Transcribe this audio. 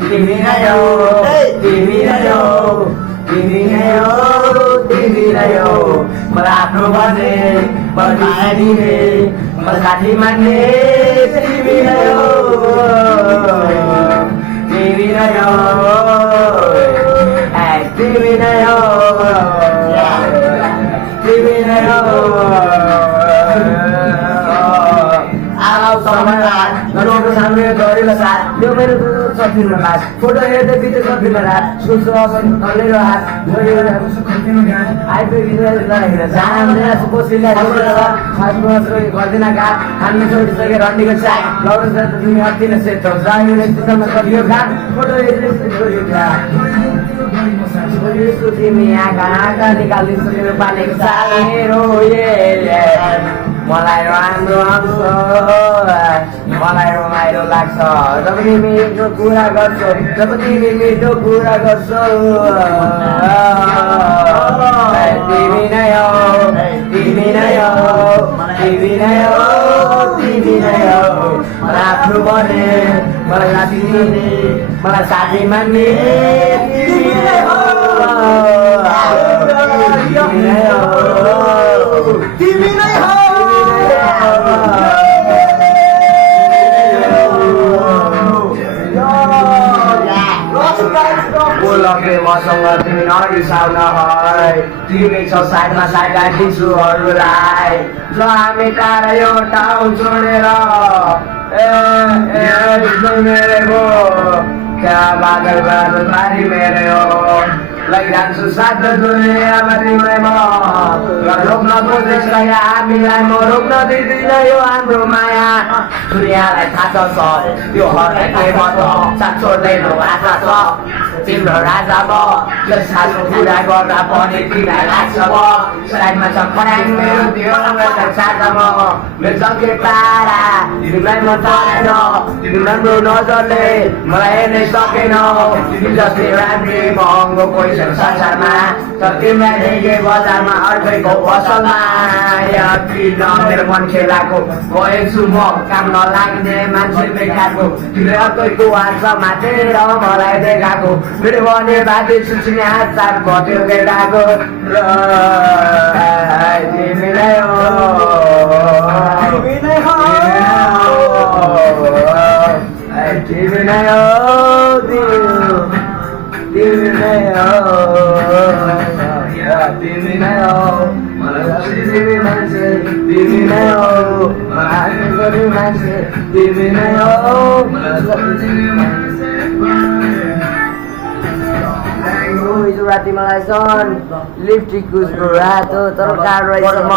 तिमी नै हो तिमी नै हो तिमी नै हो तिमी नै हो मलाई आफ्नो भन्ने मलाई दिने मलाई साथी मान्ने तिमी नै हो तिमी नै हो तिमी नै हो तिमी नै हो नरोको सामने गरेर साथ यो मेरो सफिरमा हात फोटो हेर्दै बिते सफिरमा हात सोच्छु अब मेरो हात आइपुगेर जाने कोसीलाई गर्दिन घाट हामी छोडिसके रन्डीको चाय लौरो छ तिमी अति नै सेट हौ जाने चित्तमा गरियो घाट फोटो हेर्दै गरियो घाट तिमी आँखा निकालिदिन्छु मेरो पानीको चाल मेरो मलाई राम्रो आउँछ मलाई रमाइलो लाग्छ जब तिमी मिठो कुरा गर्छौ जब तिमी मिठो कुरा गर्छौ तिमी नै हो तिमी नै हो तिमी नै हो तिमी नै हो मलाई आफ्नो बने मलाई साथी दिने मलाई साथी मान्ने तिमी नै हो तिमी नै हो तिमी नै हो मसँग तिमी नरिसाउन है तिमी छौ साइडमा साइड दिन्छु अरूलाई जो हामी टाढा यो ठाउँ छोडेर मेरो क्या बादल बादल बारी मेरो लैजान्छु साथ दुनियाँमा तिमीलाई म रोक्न खोजेछ हामीलाई म रोक्न दिँदिन यो हाम्रो माया दुनियाँलाई थाहा छ यो हरेक साथ छोड्दैनौ आशा छ तिम्रो राजा म जस खालको कुरा गर्दा पनि तिमीलाई लाग्छ म साइडमा छ खराङ मेरो त्यो साथमा म मेरो जङ्गे तारा तिमीलाई म चाहेन तिमी राम्रो नजरले मलाई हेर्नै सकेन तिमी जस्तै राम्री महँगो कोही छ संसारमा तर तिमीलाई देखे बजारमा अर्कैको पसलमा किन मेरो मन खेलाएको गएछु म काम नलाग्ने मान्छे देखाएको तिमीले अर्कैको हात मातेर मलाई देखाएको मेरो भने बाजे सुन्ने हात साथ घट्यो केटाको तिमी नै हो तिमी नै हो तिमी नै हो तिमी नै हो तिमी नै हो तिमी मान्छे तिमी नै हो मान्छे तिमी नै हो हिजो राति मलाई सन लिपस्टिक कुचको रातो तर कालो रहेछ म